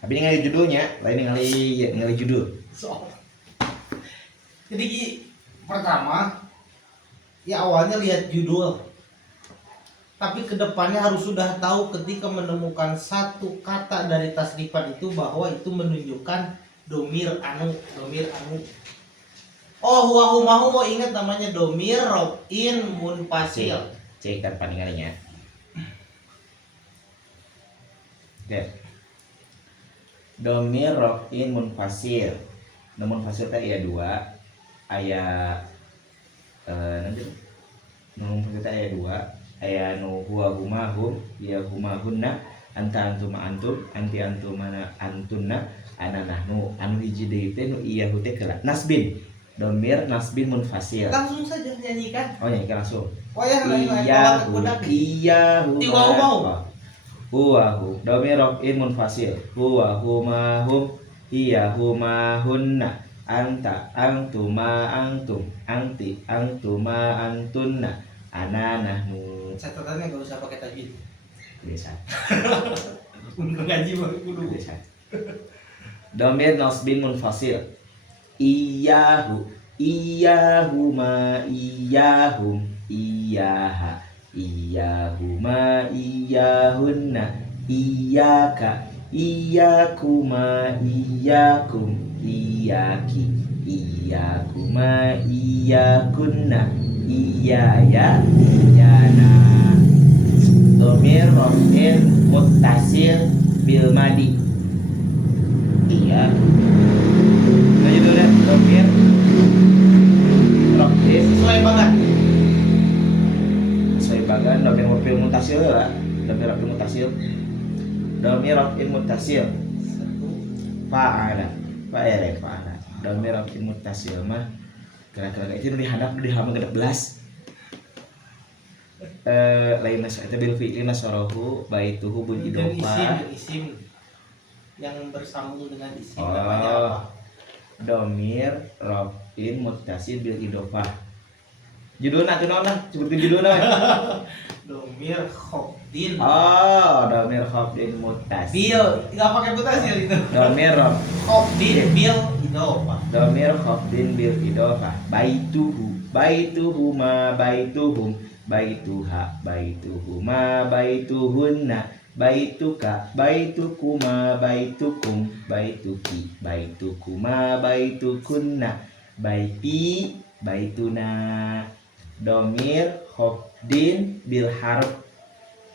Tapi ningali judulnya, lain ningali judul. So, jadi pertama ya awalnya lihat judul, tapi kedepannya harus sudah tahu ketika menemukan satu kata dari tasrifan itu bahwa itu menunjukkan domir anu. Oh, huwa humahu mau ingat namanya domir robin munfasil. Cek kan paningannya. Oke. Domir robin munfasil. Namun fasil teh aya 2. Aya nanti namun fasil teh aya 2. Aya nu huwa humahum, ya humahunna, anta antum antum, anti antum mana antunna, ana nahnu. Anu hiji deui teh nu iyahu teh keula nasbin. Domir nasbin munfasil. Langsung saja nyanyikan. Oh nyanyikan langsung. Oh ya, Iyahu huwahu domir robin munfasil. Huwa humahum, hiya humahunna, anta antuma antum, anti antuma antunna, ana nahnu. Catatannya gak usah pakai tajwid. Biasa. Ngaji mah kudu. Biasa. Domir nasbin munfasil. Iyahu, iyahuma, iyahum, iyaha, iyahuma, iyahunna, iyaka, iyakuma, iyakum, iyaki, iyakuma, iyakunna, iyaya, iyana. Domir robin muttasil bil madi. Iya. Nah judulnya domir robin Sesuai banget. sesuai bagan domir robin mutasil lah. Domir robin mutasil. Domir robin mutasil. Fa'ala. Fa'ala. Domir robin mutasil mah kira-kira itu dihandap dihamil ke 11. Lain nasa itu bil fi'li nasarahu baituhu bun Dan idofa. isim yang bersambung dengan isim Oh. namanya apa? Domir robin muttasil bil idofa. Judulna tuh naon lah, sebutin judulna. Domir khobdin. Oh, domir robin muttasil. Bil, nggak pakai mutasil itu. Domir rob, Khobdin bil idofa. domir robin bil idofa. Baituhu ma baituhum, baituha baituhuma baituhunna, baituka baitukuma baitukum, baituki baitukuma baitukunna, baiti baituna. Domir khobdin bil harf.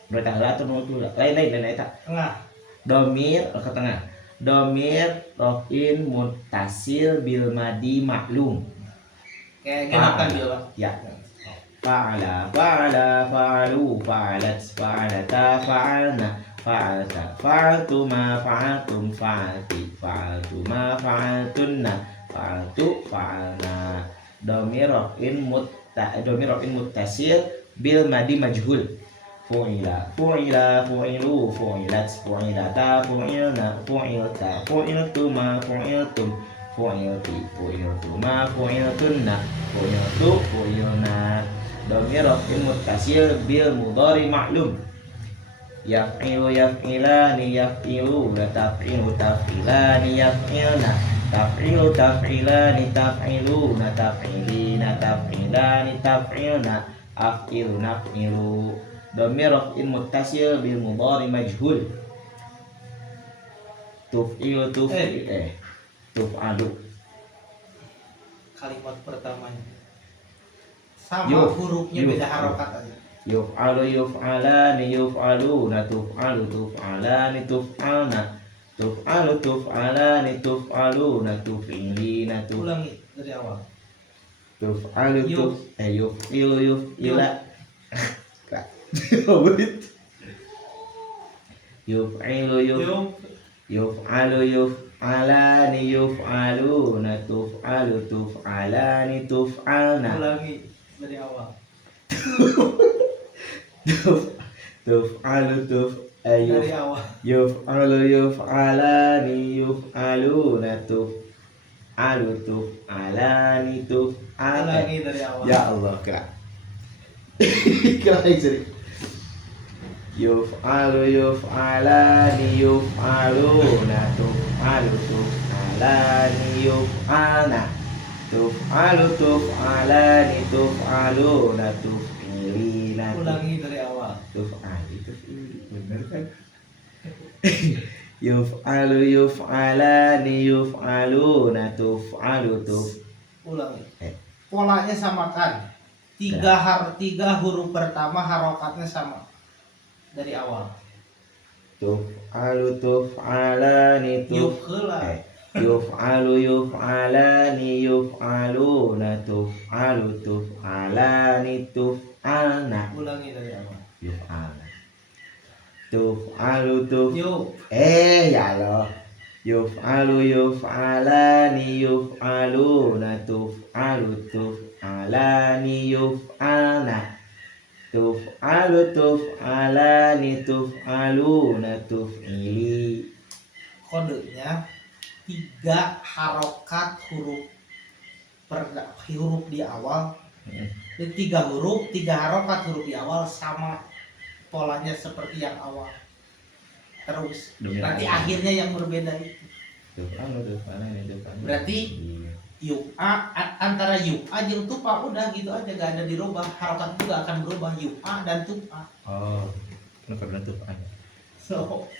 Berarti heula atau nu lain eta. Tengah. Domir ke tengah. Domir robin muttasil bil madi maklum. Kayak genapkan dia, Pak. Ya. Fa'ala fa'ala fa'alu fa'alat fa'alata fa'alna fa'alta fa'altuma fa'altum fa'alti fa'altuma fa'altunna fa'altu fa'alna. Domir robin muttasil bil madi majhul. Fu'ila fu'ila fu'ilu fu'ilat fu'ilata fu'ilna fu'ilta fu'iltuma fu'iltum fu'ilti fu'iltuma fu'iltunna fu'iltu fu'ilna. Domir robin muttasil bil mudhari ma'lum. Yaf'ilu yaf'ilani yaf'ilu taf'ilu taf'ilani yaf'ilna taf'ilu taf'ilani taf'iluna taf'ilina taf'ilani taf'ilna af'ilu naf'ilu. Domir robin muttasil bil mudhari majhul. Tuf'ilu tuf'alu. Kalimat pertamanya sama hurufnya beda harokat aja. Yuf'alu yuf'alani yuf'aluna tuf'alu tuf'alani tuf'alna tuf'alu tuf'alani tuf'aluna tuf'ilina Ulangi dari awal. tuf'alu yuf'ilu yuf'ila yuf'ilu yuf'alu yuf'alani yuf'aluna tuf'alu tuf'alani tuf'alna. Ulangi dari awal. Tuf'alu Dari awal. yuf'alu yuf'alani yuf'aluna tuf'alu tuf'alani tuf'alna. Ulangi dari awal. Ya Allah kak. Kira sering. Yuf'alu yuf'alani yuf'aluna tuf'alu tuf'alani yuf'alna tuf'alu tuf'alani tuf'aluna tuf'ilina Ulangi dari awal. tuf'ali tuf'ili bener kan? Yuf'alu yuf'alani yuf'aluna tuf'alu Ulangi. Eh. Polanya samakan. Tiga huruf pertama harokatnya sama dari awal. tuf'alu tuf'alani Yuf'ala. Yuf'alu yuf'alani yuf'aluna tuf'alu tuf'alani tuf'alna Ulangi dari awal. yuf'alna tuf'alu Yuk. ya Allah yuf'alu yuf'alani yuf'aluna tuf'alu tuf'alani yuf'alna tuf'alu tuf'alani tuf'aluna tuf'ili. Kodenya 3 harokat huruf di awal. Dan 3 huruf, 3 harokat huruf di awal sama polanya seperti yang awal. Terus nanti akhirnya yang berbeda itu. Berarti yu'a antara yu'a jeung tupa udah gitu aja, gak ada dirubah. Harokat juga akan berubah, yu'a dan tupa. Oh, karena tupa. So,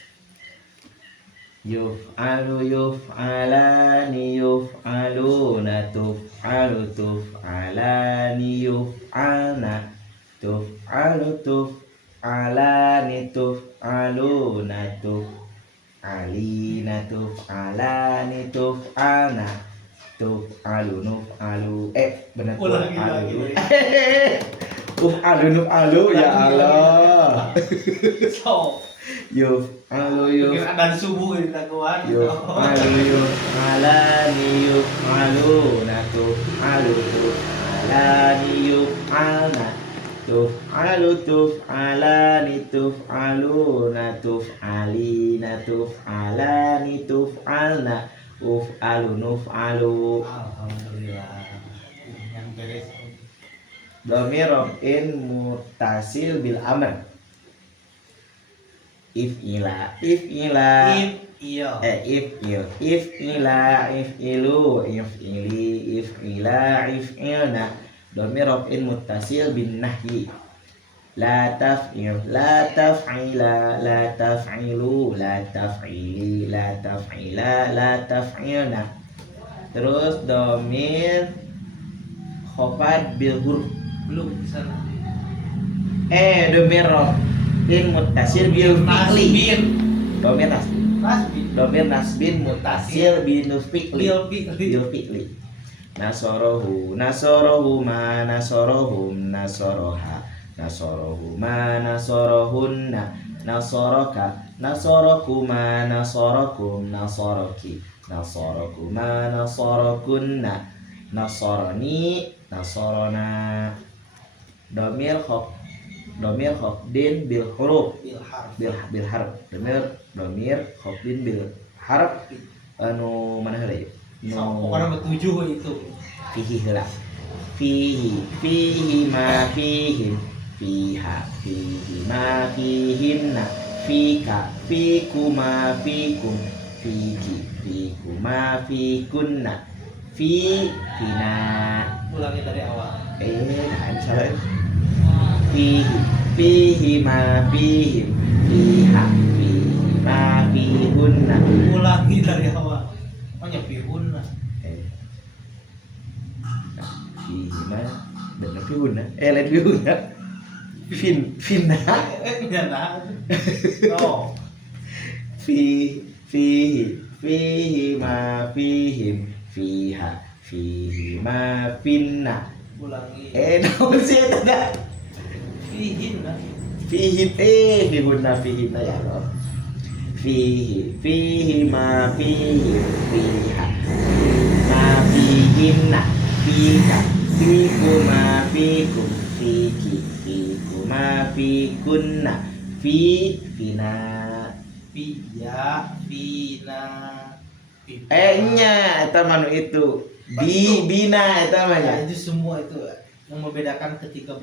yuf'alu yuf'alani yuf'aluna tuf'alu tuf'alani yuf'alna tuf'alu tuf'alani tuf'aluna tuf'alina tuf'alani tuf'alna tuf'alu nuf'alu benar ulangi lagi. nuf'alu ya Allah. So, Yuf'alu dan subuh di dakwaan. yuf'alu yuf'alani yuf'aluna tuf'alu tuf'alani yuf'alna tuf'alu tuf'alani tuf'aluna tuf'alina tuf'alani tuf'alna uf'alu nuf'alu. Alhamdulillah. Yang beres. Dhamir raf'in muttasil bil amr. If'ila Iya. if'ila if'ilu if'ili if'ila if'ilna. Dhamir raf'in muttasil bin nahyi. La taf'il la taf'ila la taf'ilu la taf'ili la taf'ila la taf'ilna. Terus dhamir khafad bil huruf. Belum di sana. Dhamir raf'in muttasil bil fi'li. Dhamir nasbin. Dhamir nasbin muttasil bin fi'li. Bil fi'li. Nasarahu nasarahuma nasarahum nasaraha nasarahuma nasarahunna nasaraka nasarakuma nasarakum nasaraki nasarakuma nasarakunna nasarani nasarana. Dhamir khafdin bil huruf bil harf. Dhamir khafdin bil harf anu mana heula ya? Pokoknya bertujuh itu. Fihi heula. Fihi ma fihim fiha fihi ma fihinna fika fikuma fikum fiki fikuma fikunna fina. Ulangi dari awal. Salah. Fihi ma fihim fiha fihi ma fihunna. Ulangi dari awal. Makanya fihunna. Fihi ma bener fihunna. Lain fihunna. Finna. Nah. No. Fihi ma fihim fiha fihi ma finna. Ulangi. Naon sih eta dah? Fihinna. Fihunna fihinna ya Allah. Fihi ma fihim fiha ma fihinna fika fikuma fikum fiki fikuma fikunna fina. Fiya fina. Nya eta manu itu bina eta mah ya. Itu semua itu yang membedakan ke-13.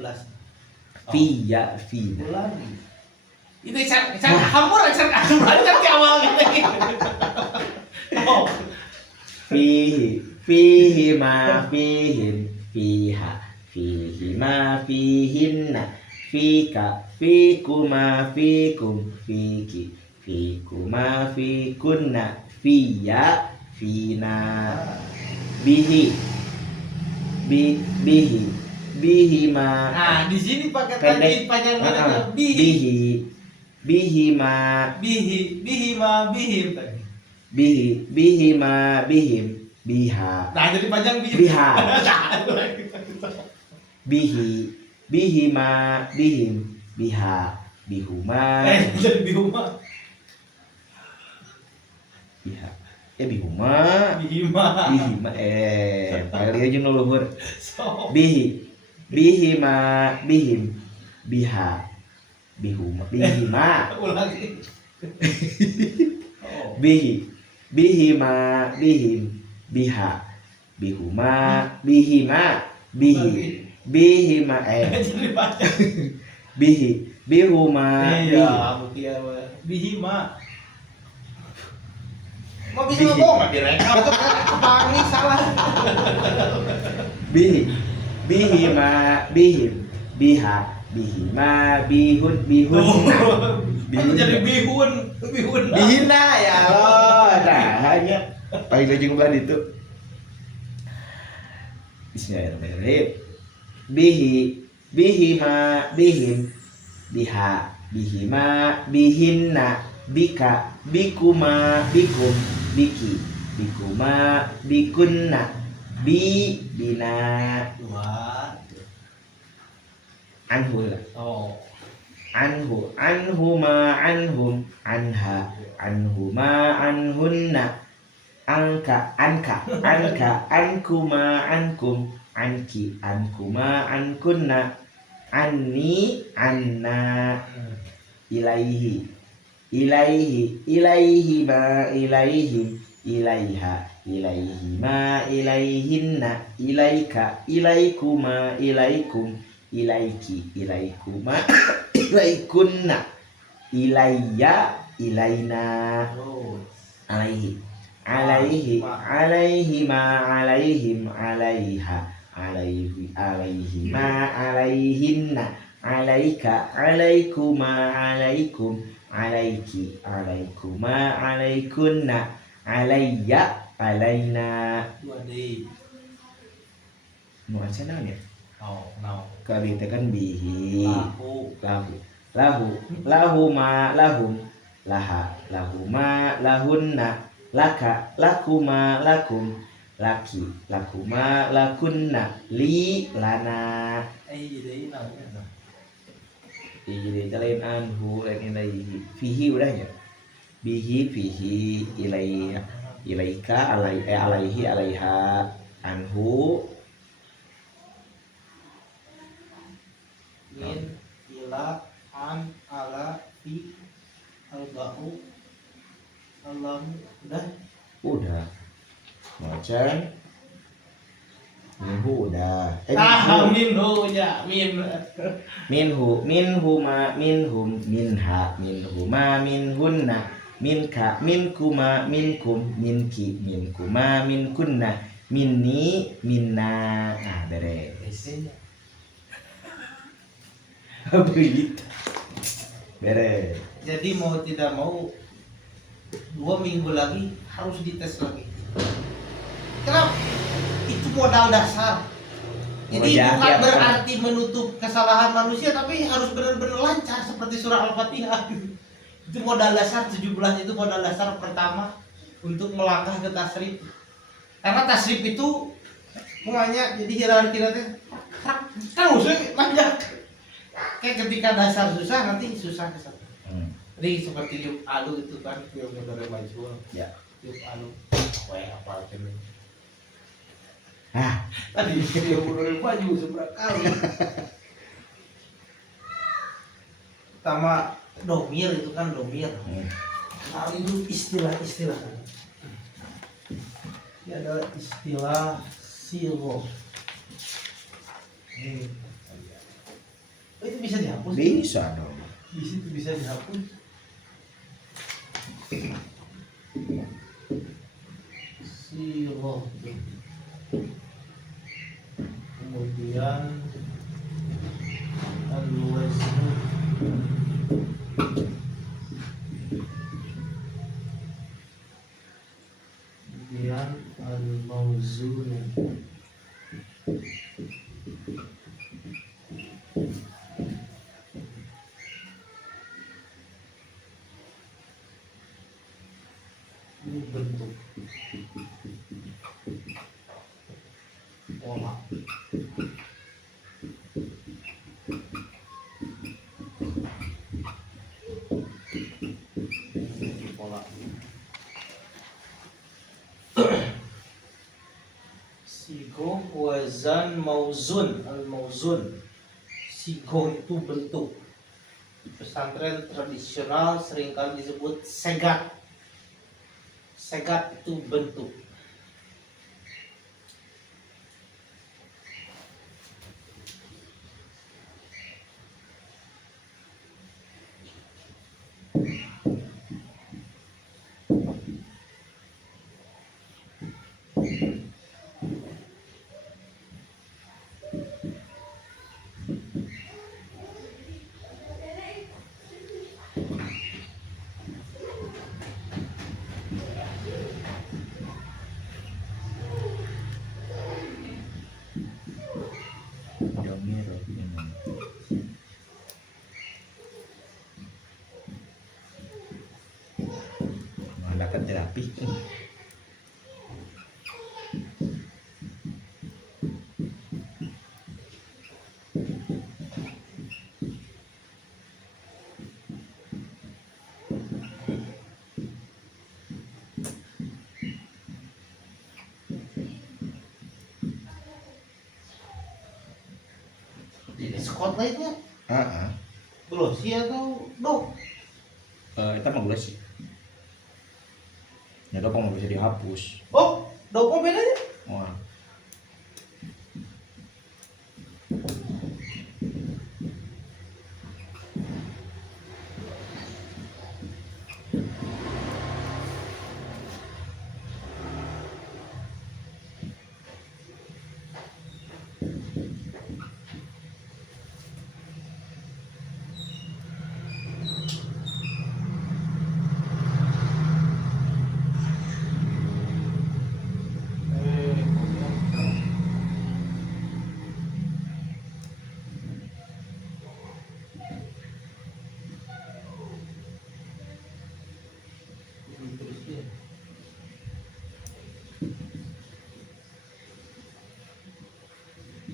Fiya fina. Ulangi. Itu can hampur can ke awal gitu. Oh. Fihi ma fihim fiha fihi ma fihinna fika fikuma fikum fiki fikuma fikunna fiya fina bihi bihi ma. Nah, di sini pakai pendek tadi panjang banget bihi ma bihim tadi. bihi ma bihim biha. Nah, jadi panjang biha bihi ma bihim biha bihuma jadi bihuma biha bihima paling aja nuluhur so. bihi ma bihim biha bihima ulangi bihi ma bihim biha bihuma bihima bihima jadi panjang bihuma bihima mau bisa ngomong nggak direkam Bang ini salah bihima bihim biha bihima bihun jadi bihun bihina ya Allah. Nah hanya paling lejeng belah itu Bismillahirrahmanirrahim. Bihima bihim biha bihima bihinna bika bikuma bikum biki bikuma bikunna bina dua anhu anhuma anhum anha anhuma anhunna anka ankuma ankum anki ankuma ankunna anni anna ilaihi ma ilaihim ilaiha ilaihi ma ilaihinna ilaika ilaikuma ilaikum ilaiki ilaikuma ilaikunna ilayya ilaina alaihi ma alaihim alaiha alaihi ma alaihinna alaika alaikuma alaikum alaiki alaikuma alaikunna alayya alaina. Mau aja ya? Kali itu kan bihi lahu ma lahum laha lahuma lahunna laka lakuma lakum laki lakuma lakunna li lana. Jadi kalian anhu ilaihi fihi udah ya bihi fihi ilaika alaihi alaiha anhu min ila an ala fi alba'u alam udah macan minhu udah minhu ya minhu ma minhum minha minhuma minhunna minka minkuma minkum minki minkuma minkunna minni minna. Nah beres beres. Jadi mau tidak mau 2 minggu lagi harus dites lagi. Kenapa? Itu modal dasar. Jadi bukan berarti menutup kesalahan manusia, tapi harus benar-benar lancar seperti surah Al-Fatihah. Itu modal dasar 17 itu modal dasar pertama untuk melangkah ke tasrif. Karena tasrif itu mulanya jadi hierarki nanti terus banyak. Kayak ketika dasar susah nanti susah ke sana. Jadi seperti yuk alu itu kan yang modal majul. Ya. Yuk alu. Apa itu? Tadi dia modal baju seberapa kali. Pertama domir itu kan domir. Kali itu istilah-istilah. Ini adalah istilah silgo. Itu bisa dihapus? Bisa dong. Di situ bisa dihapus. Sirah. Kemudian al-wazn. Kemudian al-mawzun. Ini bentuk pola. Ini pola. Sigoh, wazan, mauzun, al-mauzun. Sigoh itu bentuk. Pesantren tradisional seringkali disebut segat. Segat itu bentuk. Domir. Mengadakan terapi. Ini spotlightnya Ah, glossy atau dok? itu mah gue sih. Ya dong, bisa dihapus. Oh, dok apa bedanya? Wah,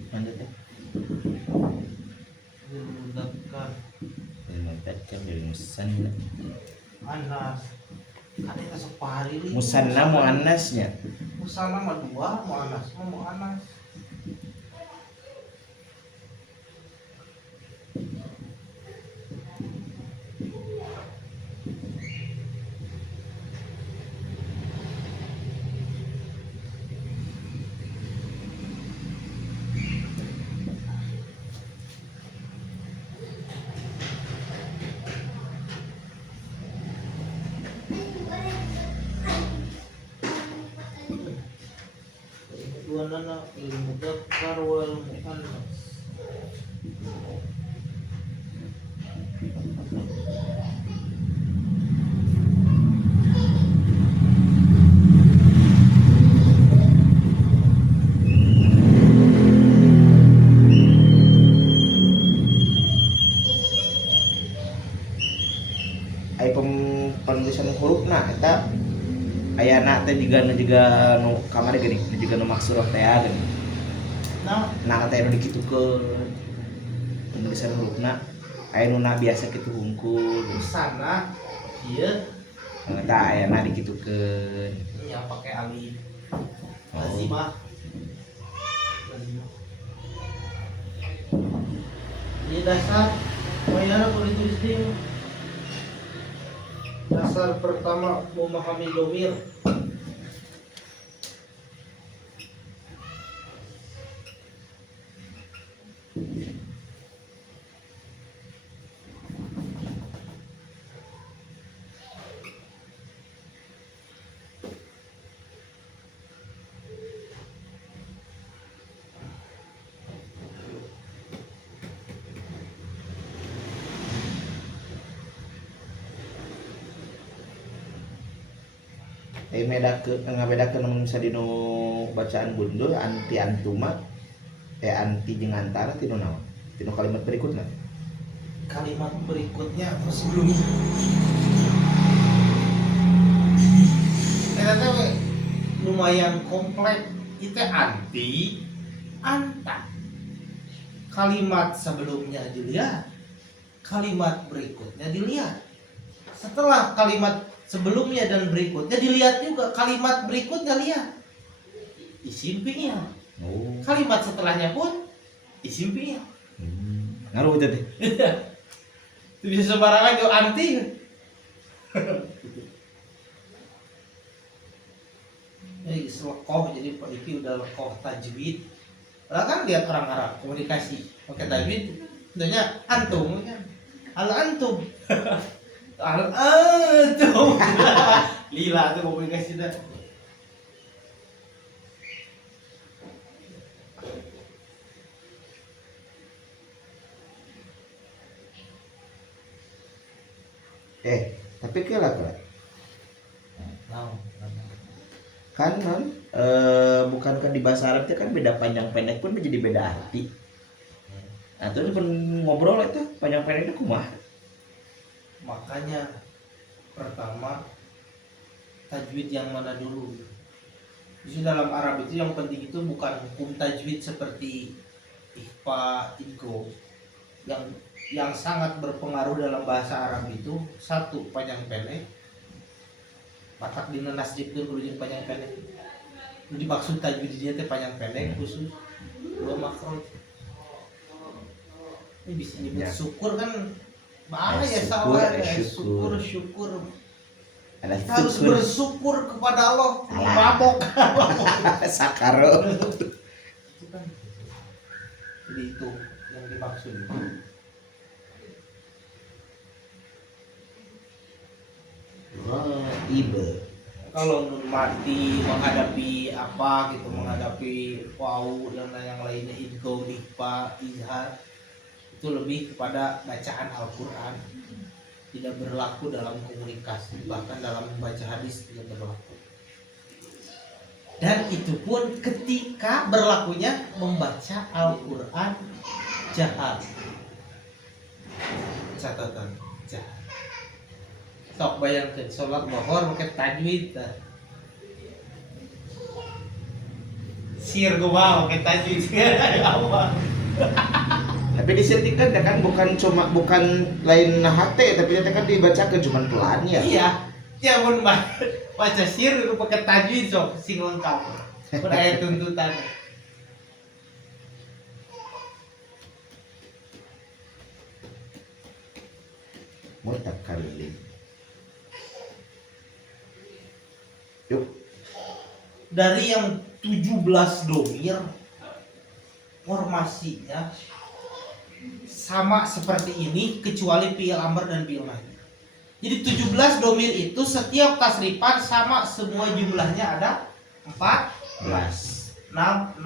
lanjut ya. Mudzakkar Mudzakkar dari musanna. anas. Kan itu separi li. Musanna muannasnya. Musanna mah dua, muanas mah muanas. Dua nana ilmu mudzakkar wal muannas. Ai penulisan huruf nah eta ayana teh juga nu kamari geuning nu juga nu maksurah teh geuning. Nah teh nu dikitukeun penulisan hurufna aya nu biasa kitu hungkul. Sana ieu Eta ayana dikitukeun. ya pakai alif. Oh. Lazimah. Ini dasar bayar apa ditulis dia? Dasar pertama memahami domir. ngabedakeun mun misalnya dino bacaan gundul anti antuma anti jeung antara tinu naon? Tinu kalimat berikutna. Kalimat berikutnya apa sebelumnya? Ternyata lumayan kompleks. Itu anti, anta. Kalimat sebelumnya dilihat, kalimat berikutnya dilihat. Setelah kalimat sebelumnya dan berikutnya dilihat juga, kalimat berikutnya lihat. Isimpingnya. Oh. Kalimat setelahnya pun isimpingnya. Ngaruh teh. Itu bisa sembarangan juga anti. Lekoh, jadi Pak Diki udah lekoh tajwid. Orang kan lihat orang Arab komunikasi pakai tajwid, tentunya antum kan, al antum, al antum, lila tuh komunikasi dah. Tapi kira kan bukankah di bahasa Arab itu kan beda panjang pendek pun menjadi beda arti. Nah terus pun ngobrol itu panjang pendeknya kumaha? Makanya pertama tajwid yang mana dulu. Jadi dalam Arab itu yang penting itu bukan hukum tajwid seperti ikhfa, idgham. Yang sangat berpengaruh dalam bahasa Arab itu satu panjang pendek. Matak dina nasdipkeun kudu jeung panjang pendek. Nu dimaksud tajwid dia teh panjang pendek khusus dua makhraj. Ini bisa disebut syukur kan bahaya salah syukur. Kita harus bersyukur kepada Allah. Mabok. Sakaro. Itu kan. Jadi itu yang dimaksud itu. Ibe. Kalau nun mati menghadapi apa gitu, menghadapi wau dan yang lainnya, idgham, ikhfa, izhar, itu lebih kepada bacaan Al-Quran, tidak berlaku dalam komunikasi, bahkan dalam membaca hadis tidak berlaku. Dan itu pun ketika berlakunya membaca Al-Quran jahar. Catatan jahar. Sok bayangkan sholat bohor pakai tajwid. Sir gua pakai tajwid. Tapi disertikan kan bukan lain nahate, tapi ternyata kan dibacakan cuman pelan ya. Iya. Ya mun baca sir itu pakai tajwid sok sing lengkap. Kun aya tuntutan. Mutakallim. Yuk. Dari yang 17 domir formasinya sama seperti ini kecuali fi'il amr dan fi'il nahi. Jadi 17 domir itu setiap tasrifan sama, semua jumlahnya ada 14 6 6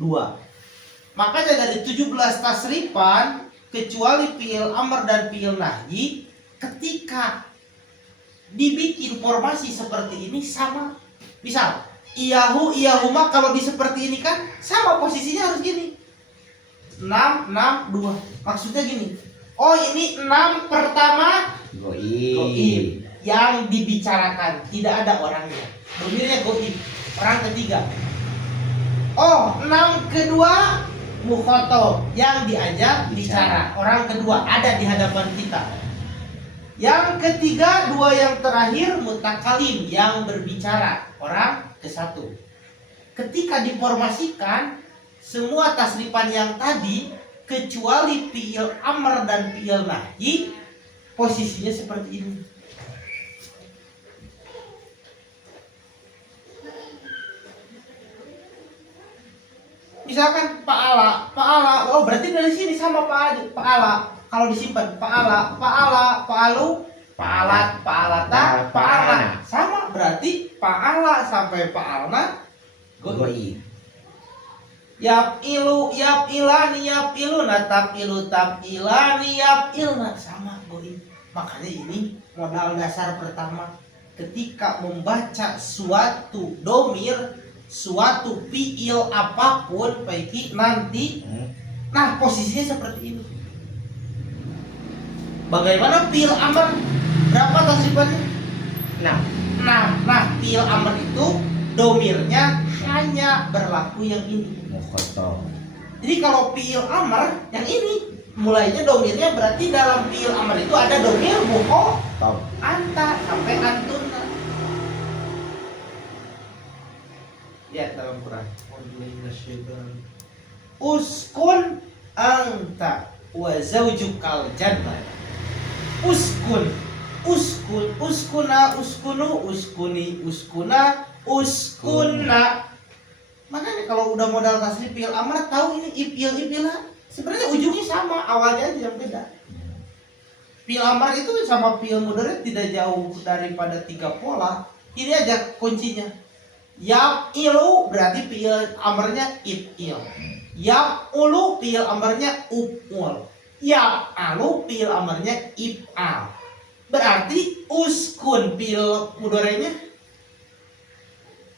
2. Makanya dari 17 tasrifan kecuali fi'il amr dan fi'il nahi, ketika dibikin formasi seperti ini sama. Misal iyahu iyahuma, kalau di seperti ini kan sama posisinya harus gini 6 6 2. Maksudnya gini, oh ini 6 pertama goib yang dibicarakan, tidak ada orangnya, domirnya goib, orang ketiga. Oh 6 kedua mukhatab, yang diajak bicara, orang kedua ada di hadapan kita. Yang ketiga, 2 yang terakhir mutakalim, yang berbicara, orang ke-1. Ketika diformasikan semua tasrifan yang tadi kecuali fi'il amr dan fi'il nahi posisinya seperti ini. Misalkan pa'ala, oh berarti dari sini sama pa'ala. Kalau disimpan pa'ala, pa'alu, pa'alat, pa'alata, pa'alna. Sama berarti pa'ala sampai pa'alna goib. Yap'ilu, yap'ilani, yap'iluna, tap'ilu, tap'ilani, yap'ilna, sama goib. Makanya ini modal dasar pertama. ketika membaca suatu domir, suatu fiil apapun baiki nanti, nah posisinya seperti ini. Bagaimana fiil amr? Berapa tasrifannya? Nah fiil amr itu domirnya hanya berlaku yang ini. Mukhatab. Jadi kalau fiil amr yang ini mulainya domirnya berarti dalam fiil amr itu ada domir Mukhatab. anta sampai antuna. Ya dalam Quran. Uskun anta wa zaujukal jannah. Uskun, uskuna, uskunu, uskuni, uskuna, uskunna. Makanya kalau udah modal tasrif fiil amr tahu ini ipilah. Sebenarnya ujungnya sama, awalnya aja yang beda. Fiil amr itu sama fiil mudhari tidak jauh daripada 3 pola. Ini aja kuncinya. Yaf'ilu berarti fiil amrnya if'il. Yaf'ulu fiil amrnya uf'ul. Yaf'alu fiil amrnya if'al. Berarti uskun fiil mudhari'nya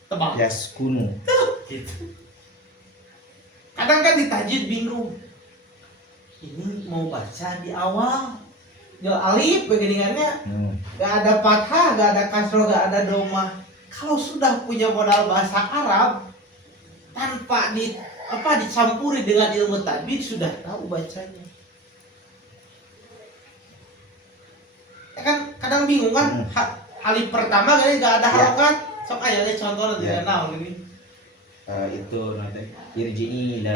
tebak. Yaskunu. Gitu. Kadang kan di tajwid bingung. Ini mau baca di awal. Jol alif beginiannya. Gak ada fathah, gak ada kasroh, gak ada domah. Kalau sudah punya modal bahasa Arab tanpa dicampuri dengan ilmu tajwid sudah tahu bacanya. Ya kan kadang bingung kan alif pertama kali gak ada harokat. Sok aja contohnya tidak naon ini. Itu nanti irji'i dan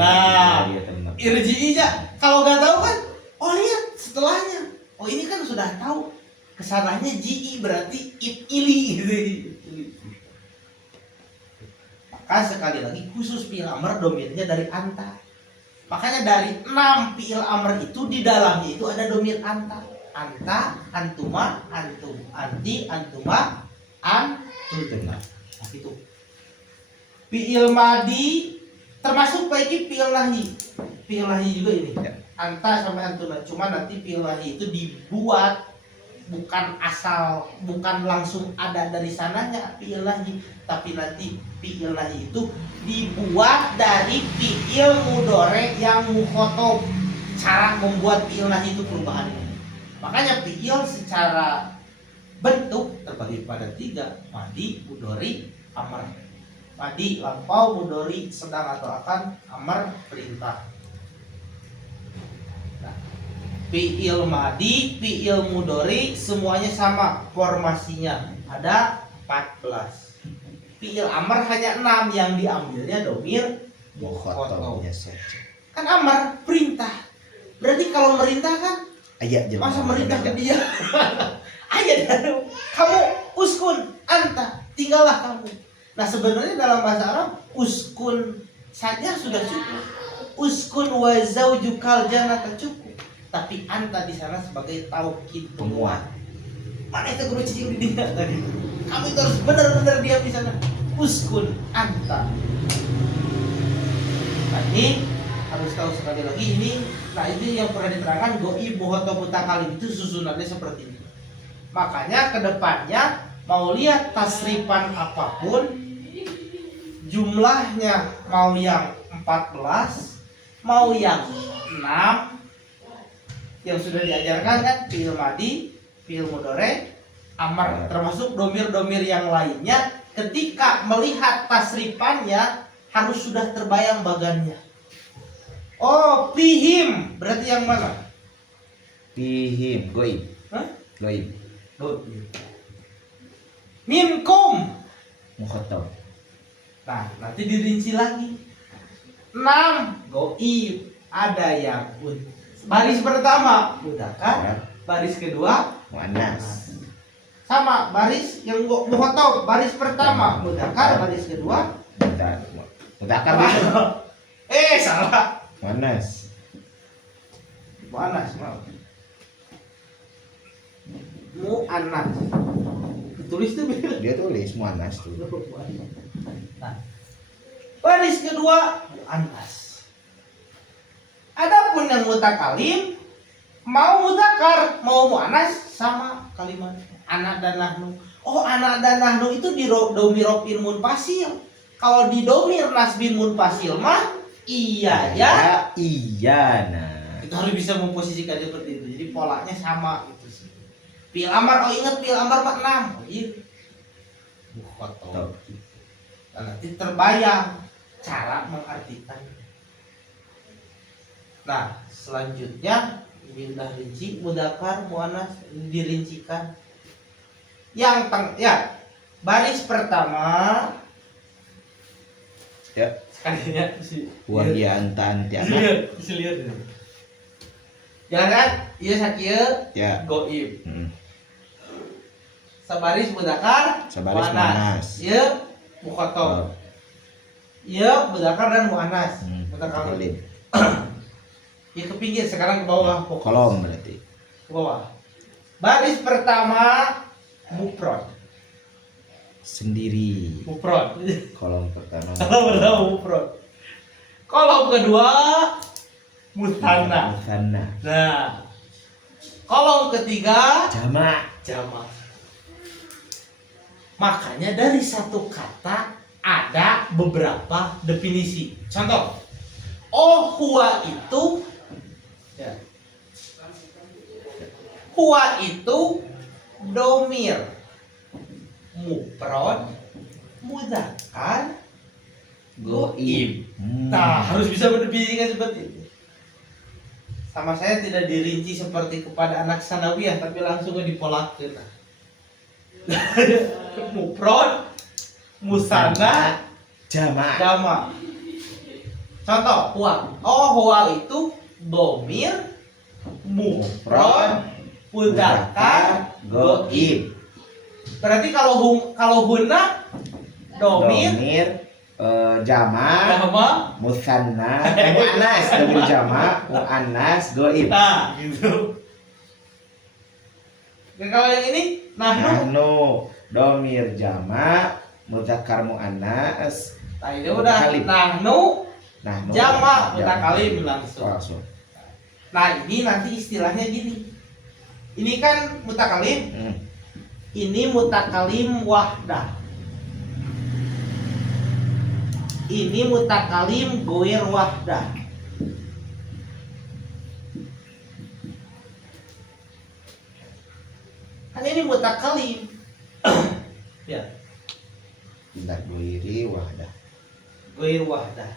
dia teman. Irji'i aja kalau gak tahu kan, oh lihat setelahnya. Oh ini kan sudah tahu kesananya ji'i berarti if'ili gitu. Maka sekali lagi khusus fiil amr domirnya dari anta. Makanya dari 6 fiil amr itu di dalamnya itu ada domir anta. Anta, antuma, antum, anti, antuma, antuna. Nah itu. Fiil madi termasuk baiki fiil nahi. Fiil nahi juga ini. Anta sampai antuna. Cuma nanti fiil nahi itu dibuat bukan asal, bukan langsung ada dari sananya fiil nahi, tapi nanti fiil nahi itu dibuat dari fiil mudhari yang mukhatab. Cara membuat fiil nahi itu perubahannya. Makanya fiil secara bentuk terbagi pada 3, madi, mudhari, amr. Madi lampau, mudhari sedang atau akan, amr perintah. Nah, fiil madi, fiil mudhari semuanya sama formasinya, ada 14. Fiil amr hanya 6 yang diambilnya domir Mukhatab saja. kan amr perintah. Berarti kalau merintah kan masa merintah ke dia. Aja kamu uskun anta, tinggallah kamu. Nah sebenarnya dalam bahasa Arab uskun saja sudah cukup. Uskun wa zaujukal jannata cukup. Tapi anta di sana sebagai taukid penguat. Mana itu guru cicing di dia tadi? Kamu itu harus benar-benar diam di sana. Uskun anta. Nah ini harus tahu sekali lagi ini. Nah ini yang pernah diterangkan goi bohoto mutakalim itu susunannya seperti ini. Makanya kedepannya mau lihat tasrifan apapun, jumlahnya mau yang 14, mau yang 6, yang sudah diajarkan kan fiil madi, fiil mudhari, amr, termasuk domir-domir yang lainnya. Ketika melihat tasrifannya harus sudah terbayang bagannya. Oh, fihim berarti yang mana? Fihim, goib. Hah? Goib. Minkum. Mukhatab. Nah, nanti dirinci lagi. 6 goib, ada yang baris pertama mudzakkar, baris kedua Muannas. sama baris yang mukhatab, baris pertama mudzakkar, baris kedua Mudzakkar. Salah. Muannas. Muannas, maaf. Muannas. Ditulis tuh beda. Dia tulis muannas tuh. Nah, baris kedua muannas. Adapun yang mutakalim mau mudzakkar mau muannas sama kalimat ana dan nahnu. Oh, anak dan nahnu itu di domirofin munfasil. Kalau di domir nasbin munfasil mah iya ya. Iya. Nah, Itu harus bisa memposisikan seperti itu. Jadi polanya sama gitu sih. Fi'il amar, oh ingat fi'il amar mah 6. Oh iya. Kotor. Nah, nanti terbayang cara mengartikan. Nah, selanjutnya ini udah rinci, mudzakkar, muannas dirincikan. Yang baris pertama ya. sekalinya si Wahia anta anti anak. lihat. Jangan kan? Ieu sakieu Ya. goib. Sabaris Sabaris muannas. Ieu mukhatab. Ieu mudzakkar dan muannas. Mutakalim. Ya ke pinggir, sekarang ke bawah fokus. Kolom berarti. Ke bawah. Baris pertama mufrad. Sendiri. Mufrad. Kolom pertama. Kolom pertama mufrad. Kolom kedua musanna. Musanna. Nah, kolom ketiga Jamak. jamak. Makanya dari satu kata ada beberapa definisi. Contoh, oh huwa itu ya. Huwa itu domir mufrad mudzakkar goib. Nah, harus bisa mendefinisikan seperti itu. Sama saya tidak dirinci seperti kepada anak sanawiyah, tapi langsung dipolakeun. Mufrad, musanna, Jamak. jamak. Contoh, huwa. Oh, huwa itu domir mufrad mudzakkar goib. Berarti kalau hunna domir Jamak. jamak. Musanna. Muannas. Domir jamak. Muannas. Goib. Nah, gitu. Dan kalau yang ini nahnu. Nahnu. Domir jamak. Mudzakkar muannas. Nah, ini udah Mutakalim. nahnu Nahnu. jamak mutakalim langsung. Langsung. Nah, ini nanti istilahnya gini. Ini kan mutakalim. Ini mutakalim wahdah. Ini mutakalim goir wahdah. Kan ini mutakalim. Ya, Tidak goiri wahdah. goir wahdah.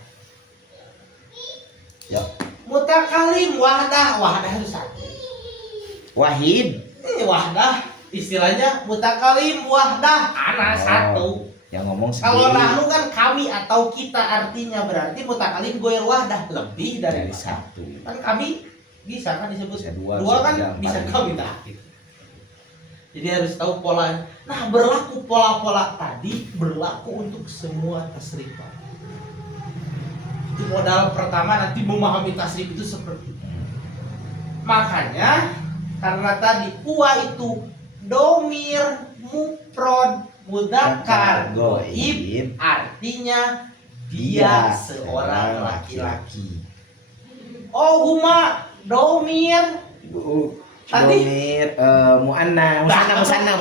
Ya. Mutakalim wahdah, wahdah itu satu. Wahid. Ini wahdah, istilahnya mutakalim wahdah, ana satu. Yang ngomong Kalau sendiri. nahnu kan kami atau kita, artinya berarti mutakalim goir wahdah, lebih dari Dari satu. kan kami bisa kan disebut Bisa dua, dua bisa kan tiga, bisa empat. kami nah gitu. Jadi harus tahu polanya. Nah, berlaku pola-pola tadi berlaku untuk semua tasrifat. Itu modal pertama, nanti memahami tasrif itu seperti itu. Makanya karena tadi huwa itu domir mufrad mudzakkar goib, artinya dia seorang laki-laki. Oh, huma domir tadi Domir musanna.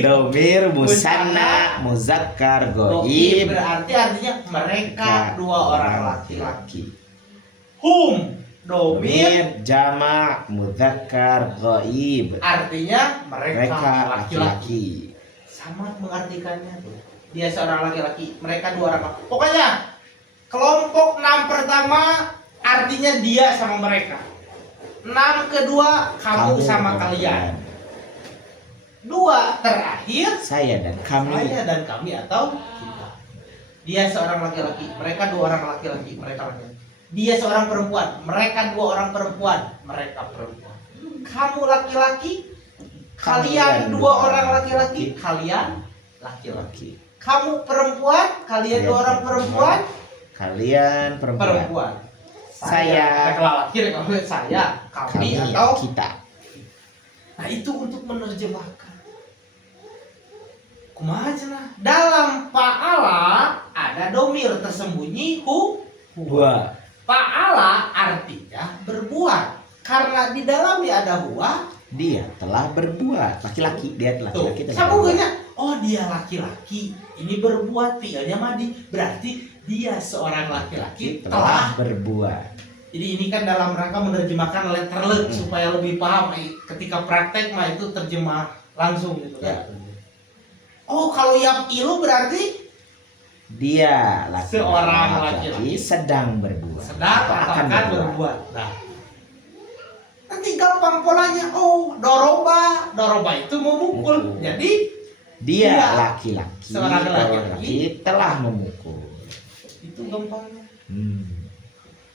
Domir musanna muzakkar goib goib. berarti artinya mereka dua orang laki-laki. Hum domir Domir jamak muzakkar goib. artinya mereka Mereka laki-laki. laki-laki. Sama mengartikannya tuh. Dia seorang laki-laki, mereka dua orang laki. Pokoknya kelompok 6 pertama artinya dia sama mereka. 6 kedua kamu sama kalian. 2 terakhir Saya dan kami. saya dan kami atau kita. Dia seorang laki-laki, mereka dua orang laki-laki, mereka laki-laki. Dia seorang perempuan, mereka dua orang perempuan, mereka perempuan. Kamu laki-laki, kalian dua orang laki-laki, kalian laki-laki. Kamu perempuan, kalian dua orang perempuan, Kalian perempuan. Saya. saya, kami Kami atau kita. nah itu untuk menerjemahkan. Kumaha cenah? Dalam fa'ala ada domir tersembunyi Dua. fa'ala artinya berbuat. Karena di dalamnya ada huwa, Dia telah berbuat. Laki-laki, dia laki-laki telah Sambungannya, oh dia laki-laki, ini berbuat, tinggalnya madi, berarti dia seorang laki-laki telah. berbuat. Jadi ini kan dalam rangka menerjemahkan letter le supaya lebih paham. Ketika praktek mah itu terjemah langsung gitu kan. Ya. Oh kalau yang ilu berarti Dia Seorang laki-laki sedang berbuat. sedang Atau akan berbuat. Nah, nanti gampang polanya. Oh, doroba itu memukul. Jadi Dia Dia, laki-laki seorang laki-laki telah memukul. itu gampangnya. Hmm.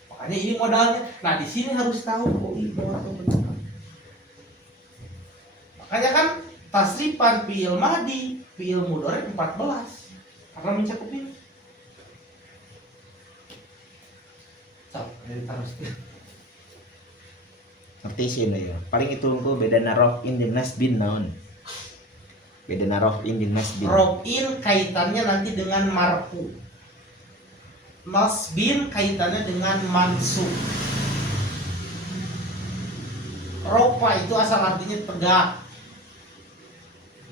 Makanya ini modalnya. Nah, di sini harus tahu kok itu atau benar. Makanya kan tasrifan fi'il madi, fi'il mudhari 14 karena mencakup ini. Ngerti sih ya. Paling itu engko beda narof in di nasbin naon. Beda narof in di nasbin. Rof'in kaitannya nanti dengan marfu. Nasbin kaitannya dengan mansub. Rofa itu asal artinya tegak.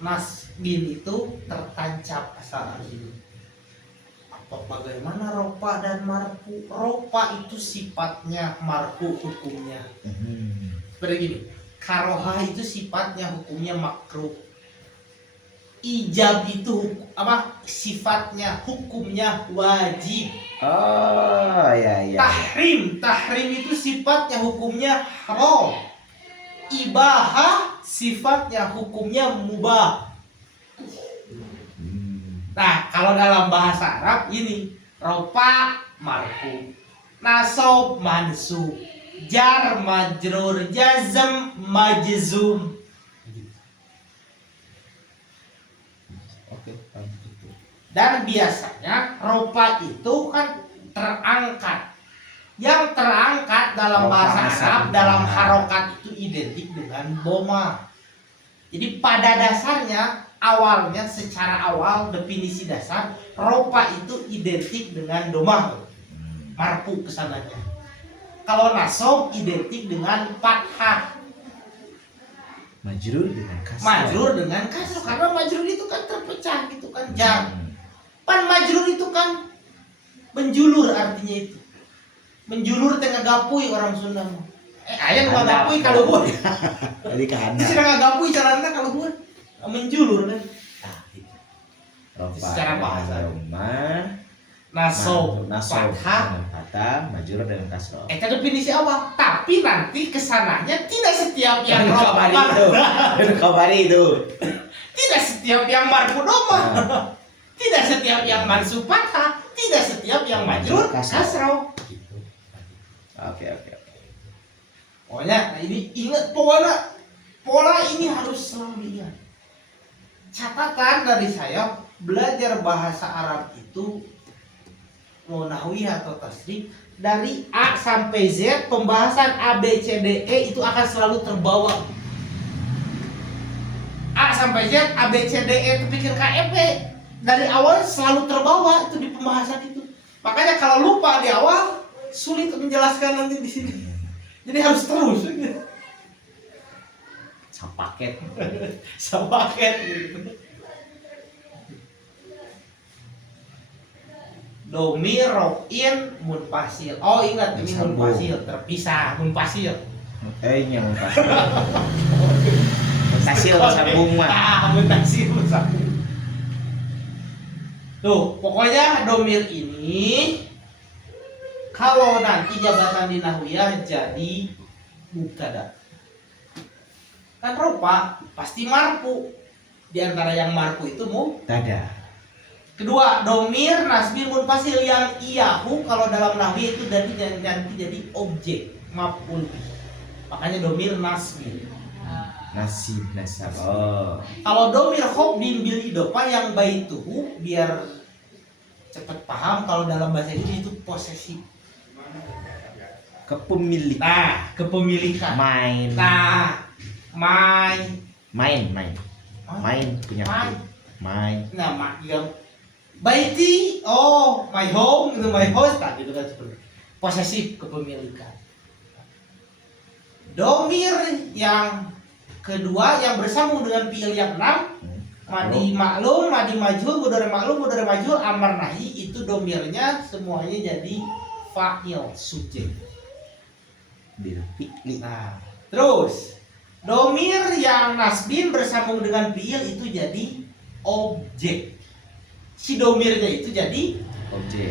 Nasbin itu tertancap asal artinya. Apa bagaimana rofa dan marfu? Rofa itu sifatnya, marfu hukumnya. Seperti gini, karoha itu sifatnya hukumnya makruh. Ijab itu sifatnya hukumnya wajib. Oh ya. Tahrim itu sifatnya hukumnya haram. Ibahah sifatnya hukumnya mubah. Nah, kalau dalam bahasa Arab ini rofa marfu, nasab mansub, jar majrur, jazm majzum. Dan biasanya rofa itu kan terangkat. Yang terangkat dalam bahasa Arab dalam harokat itu identik dengan doma. Jadi pada dasarnya awalnya secara awal definisi dasar rofa itu identik dengan doma, marfu kesananya. Kalau nasab identik dengan fathah. Majrur dengan kasrah. Majrur dengan kasrah karena majrur itu kan terpecah gitu kan jar. Pan majrur itu kan menjulur artinya itu. Menjulur tengah gapui orang Sunda. Aya nu gapui kalau gue. Tadi ke handap. Secara gapui caranya kalau gue menjulur kan. Nah, gitu. Rofa Secara bahasa. rumah. Nasab, fathah, majrur dengan kasrah. Itu definisi awal. Tapi nanti kesananya tidak setiap yang Kabari itu. Tidak setiap yang marfu doma. Tidak setiap yang mansub fathah. Tidak setiap yang majrur kasrah. Oke. Pokoknya, nah ini ingat pola ini harus selalu diingat. Catatan dari saya, belajar bahasa Arab itu mau nahwi atau tasrif dari A sampai Z, pembahasan A B C D E itu akan selalu terbawa. A sampai Z, A B C D E terpikir KFP dari awal selalu terbawa itu di pembahasan itu. Makanya kalau lupa di awal sulit menjelaskan nanti di sini. Jadi harus terus. Sapaket. Gitu. Domir, rofin, munfasil. Oh ingat ini munfasil, terpisah munfasil. Nya munfasil. Munfasil sambung mah. Munfasil sambung. Tuh, pokoknya domir ini kalau nanti jabatan di nahwiyah jadi mubtada. Kan rofa pasti marfu. Di antara yang marfu itu mubtada. Kedua, domir nasbin munfasil yang iyahu kalau dalam nahwi itu nanti jadi objek maf'ul bih. Makanya domir nasbin. Nasab. Oh. Kalau domir khobdin bil idopa yang baituhu biar cepat paham kalau dalam bahasa ini itu posesif. Kepemilikan. Nah, kepemilikan. Main. Nah, main punya main. Nah, yang baiti, oh, my home, itu my house, tak gitu kan seperti posesif kepemilikan. Domir yang kedua yang bersambung dengan fiil yang 6, madi maklum, madi majhul, mudhari maklum, mudhari majhul, amar nahi, itu domirnya semuanya jadi fa'il, subjek. Nah, terus domir yang nasbin bersambung dengan fiil itu jadi objek. Si domirnya itu jadi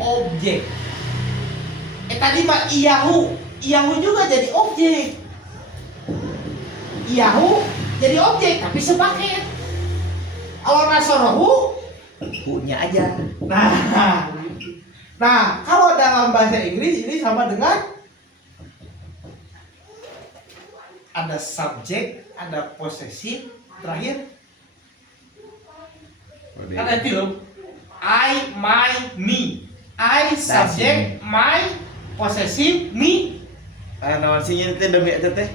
objek. Tadi mah iyahu juga jadi objek. Iyahu jadi objek tapi sepaket. Kalau nasorohu punya aja. Nah, kalau dalam bahasa Inggris ini sama dengan ada subjek, ada possessive, terakhir ada itu loh. I, my, me. I subject, my possessive, me. Naon sih nya teh domi eta teh?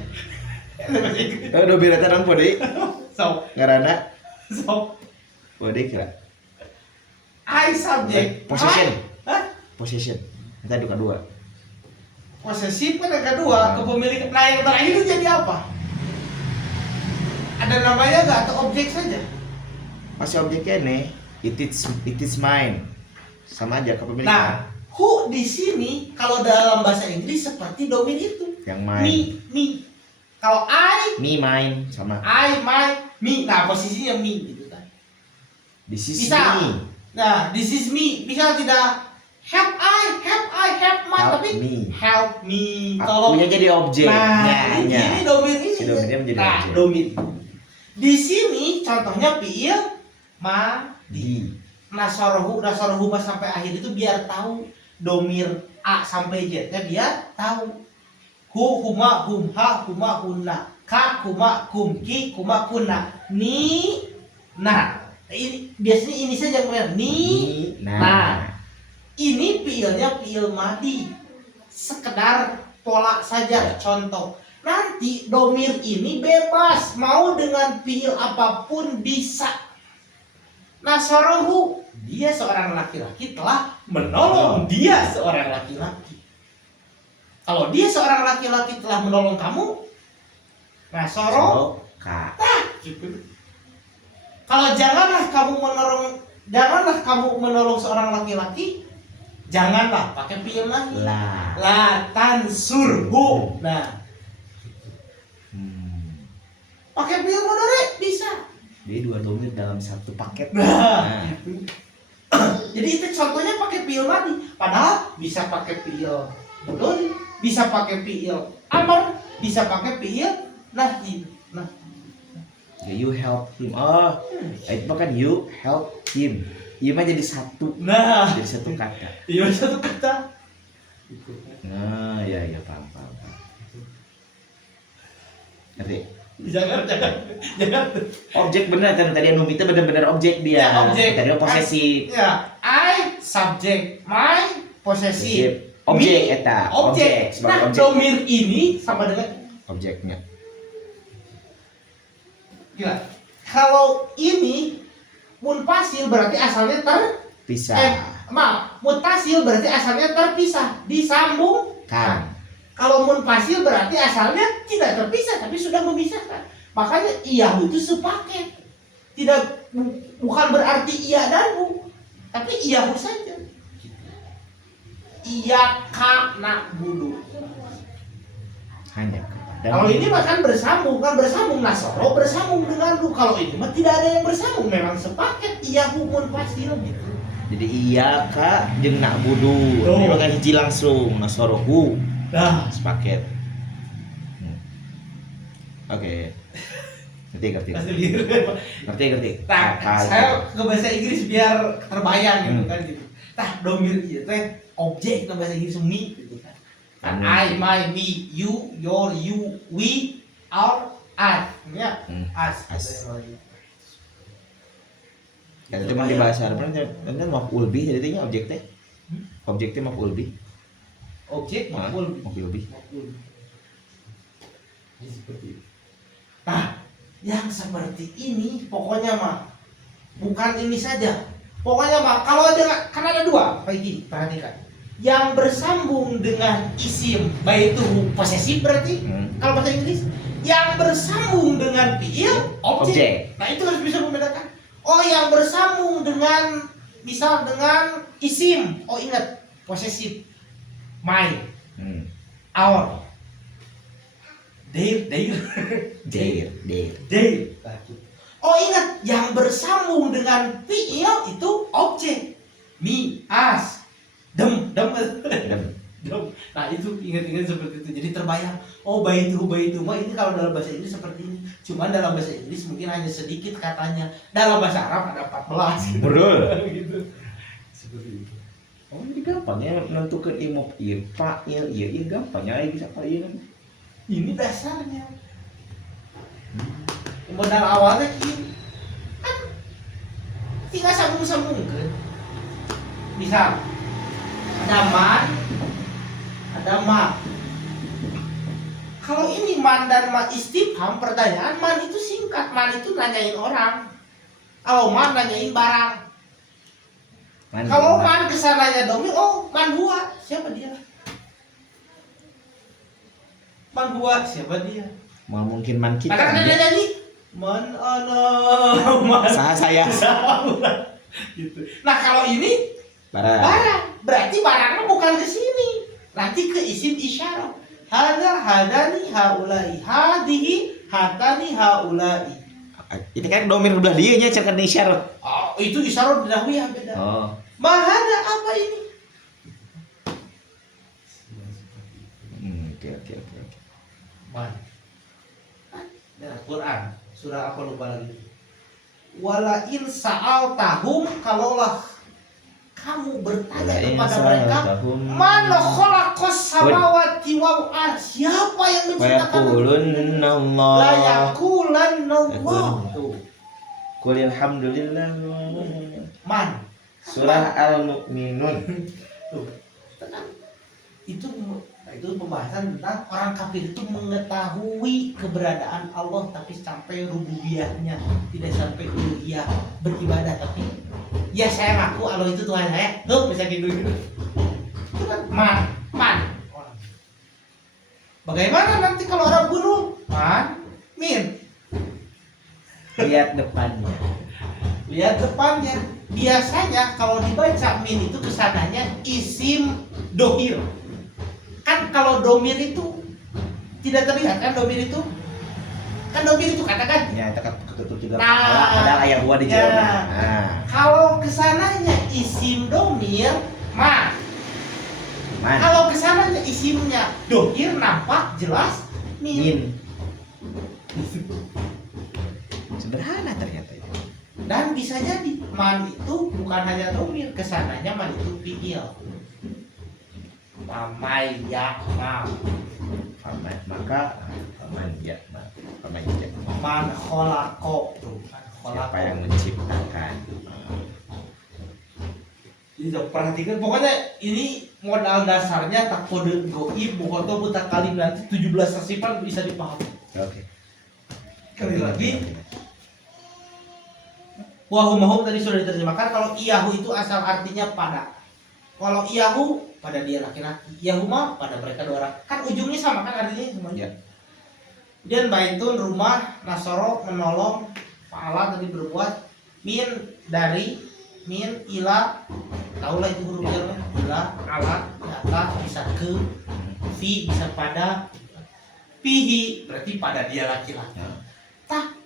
Domi eta naon pode? So, Ngaranna so pode kira. I subject, Possession. Hah? Possession. Kita ada kedua. Possessive kan yang kedua, kepemilikan. Nah, yang terakhir itu jadi apa? Ada namanya nggak atau objek saja? Masih objeknya nih. It is mine. Sama aja kepemilikan. Nah, who di sini kalau dalam bahasa Inggris seperti domain itu. Yang mine. Me. Kalau I, mine sama. I, my, me. Nah, posisinya me gitu kan. This is Bisa. me. Nah, this is me. Bisa tidak help I, help my, Help tapi me. help me. Akunya jadi objek. Nah, ini domain ini. Si domainnya menjadi objek. Domain. Di sini contohnya fiil madi. Nasorohu mah sampai akhir itu biar tahu domir A sampai Z-nya biar tahu. Hu, huma, humha, huma, hunna. Ka, kuma, kumki, kuma, kunna. Ni, nah. Ini biasanya ini saja yang ni. Nah. Ini fiilnya fiil madi. Sekedar pola saja, contoh. Nanti domir ini bebas, mau dengan fiil apapun bisa. Nasorohu, dia seorang laki-laki telah menolong dia seorang laki-laki. Kalau dia seorang laki-laki telah menolong kamu, Ka. gitu. Kalau janganlah kamu menolong seorang laki-laki, janganlah pakai fiil lagi. La tansurhu. Nah, pakai fiil mudhari bisa. Jadi dua domir dalam satu paket. Nah. Jadi itu contohnya pakai fiil madi. Padahal bisa pakai fiil mudhari, bisa pakai fiil amar, bisa pakai fiil nahi. Nah, You help him. Oh, itu kan you help him. Iya mah jadi satu. nah, Jadi satu kata. iya satu kata. Nah, ya paham. Ngerti? Jangan. Objek bener kan tadi anu itu bener-bener objek dia. Ya, objek. Tadi posesif. Ya, I subject, my possessive. Objek Me, eta. Objek. Sebagai Nah, objek. domir ini sama dengan Objeknya. gila. Kalau ini munfasil berarti asalnya Bisa. mutasil berarti asalnya terpisah, disambung. Kan. Kalau munfasil berarti asalnya tidak terpisah tapi sudah memisahkan. Makanya iyahu itu sepaket. Bukan berarti iya dan hu, tapi iyahu saja. Iyyaka na'budu. Hanya kepada. Kalau ini bahkan bersambung nasoro bersambung dengan hu. Kalau ini mah tidak ada yang bersambung, memang sepaket iyahu munfasil gitu. Jadi iya kak jeung na'budu. Ini makan hiji langsung nasorohu. Nah, Sepaket. Oke. Ngerti. Nah, saya ke bahasa Inggris biar terbayang gitu kan gitu. Tah domir ieu teh objek ke bahasa Inggris me gitu kan. I, my, me, you, your, you, we, our, us. Ya, us. Kan cuma di bahasa Arab kan maf'ul bih jadi teh objek teh. Objek teh maf'ul bih. Objek maf'ul bih. Nah, yang seperti ini pokoknya mah bukan ini saja. Pokoknya mah kalau ada kan ada dua kayak gini, perhatikan. Yang bersambung dengan isim baik itu posesif berarti kalau bahasa Inggris yang bersambung dengan fiil objek. Objek. Nah itu harus bisa membedakan. Oh yang bersambung dengan misal dengan isim. Oh ingat posesif. My, our, their. Oh ingat yang bersambung dengan fiil itu objek. Me, us, them. Nah itu ingat-ingat seperti itu. Jadi terbayang. Oh baitu mah ini kalau dalam bahasa Inggris seperti ini. Cuman dalam bahasa Inggris mungkin hanya sedikit katanya. Dalam bahasa Arab ada 14 gitu. Betul. Gitu. Seperti itu. Oh jadi gampang ya menentukan imop pak iya gampang ya bisa pak iya. Ini dasarnya. Modal awalnya gini. Kan tinggal sambung-sambungkan. Misal ada man, ada ma. Kalau ini man dan ma istifham pertanyaan, man itu singkat, man itu nanyain orang. Kalau man nanyain barang. Kalau man kesananya domir, oh man huwa, siapa dia? Man huwa, siapa dia? Mau mungkin man kita. Ada nyanyi, man ana, saya. Gitu. Nah kalau ini barang, berarti barangnya bukan ke sini, nanti ke isim isyarat. Hada, hadani, haulai, hadihi, hatani, haulai. Ini kan domir belah dia nya cerkan isyarat. Oh, itu isyarat dahwiyah beda. Oh. Mahada apa ini? Oke. Man. Nah, Quran, surah apa lupa lagi. Wala in sa'altahum, kalaulah kamu bertanya kepada mereka, mana khalaqas samawati wal ardh, siapa yang menciptakan? La yaqulanna Allah. Qul alhamdulillah. Man. Surah Al-Mu'minun. Tuh, itu pembahasan tentang orang kafir itu mengetahui keberadaan Allah tapi sampai rububiyahnya, tidak sampai uluhiyah beribadah, tapi ya saya ngaku Allah itu Tuhan saya. Tuh bisa gitu. Itu kan man. Bagaimana nanti kalau orang bunuh? Man, min. Lihat depannya. Biasanya kalau dibaca min itu kesananya isim dohir. Kan kalau domir itu tidak terlihat kan domir itu? Kan domir itu katakan. Ya, kita ketutup juga. Nah, Padahal ayat gua di ya. jawabnya. Nah. Kalau kesananya isim domir, man. Kalau kesananya isimnya dohir nampak jelas min. Sederhana ternyata itu. Dan bisa jadi man itu bukan hanya domir, kesananya man itu fiil. Pamai ya ma. Maka man kholaqo tuh. Siapa yang menciptakan? Jadi perhatikan pokoknya ini modal dasarnya tak kode goib bukoto buta kalim nanti 17 sifat bisa dipahami. Oke. Kali lagi wahumahum tadi sudah diterjemahkan. Kalau iyahu itu asal artinya pada. Kalau iyahu pada dia laki-laki, yahuma pada mereka dua orang. Kan ujungnya sama kan artinya semuanya. Ya. Dan baitun rumah, nasoro menolong, fa'ala tadi berbuat, min dari, min ila, tahulah itu huruf jarnya, ila, ala, data bisa ke, fi bisa pada, pihi berarti pada dia laki-laki. Tah,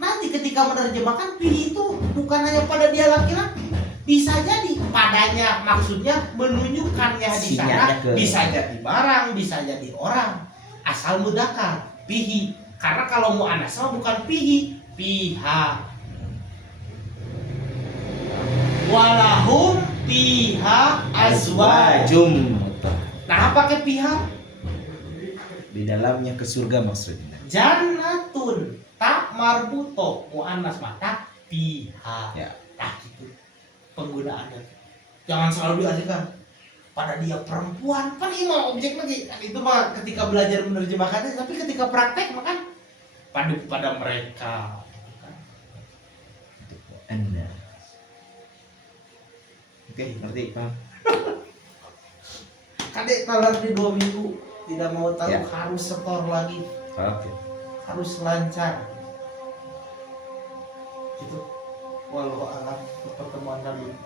nanti ketika menerjemahkan pihi itu bukan hanya pada dia laki-laki, bisa jadi padanya maksudnya menunjukkannya di sana, bisa jadi barang, bisa jadi orang, asal mudzakkar pihi, karena kalau muannas mah bukan pihi, piha. Walahum piha azwajum. Nah, pakai piha Di dalamnya ke surga maksudnya. jannatun tak marbuto muannas mata piha. Ya. Nah, gitu penggunaannya. Jangan selalu diartikan pada dia perempuan, kan ini mah objek lagi. Kan itu mah ketika belajar menerjemahkannya, tapi ketika praktek mah kan pada mereka. Anda. Oke, ngerti Pak. Kadek kalau di 2 minggu tidak mau tahu Ya. harus setor lagi. Oke. harus lancar. Itu walau alam pertemuan kali ini.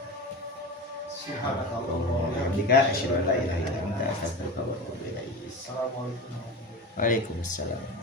Subhanallah. Jika asyhadu an la ilaha illa anta astaghfiruka wa atubu ilaik. Assalamualaikum warahmatullahi wabarakatuh. Waalaikumsalam.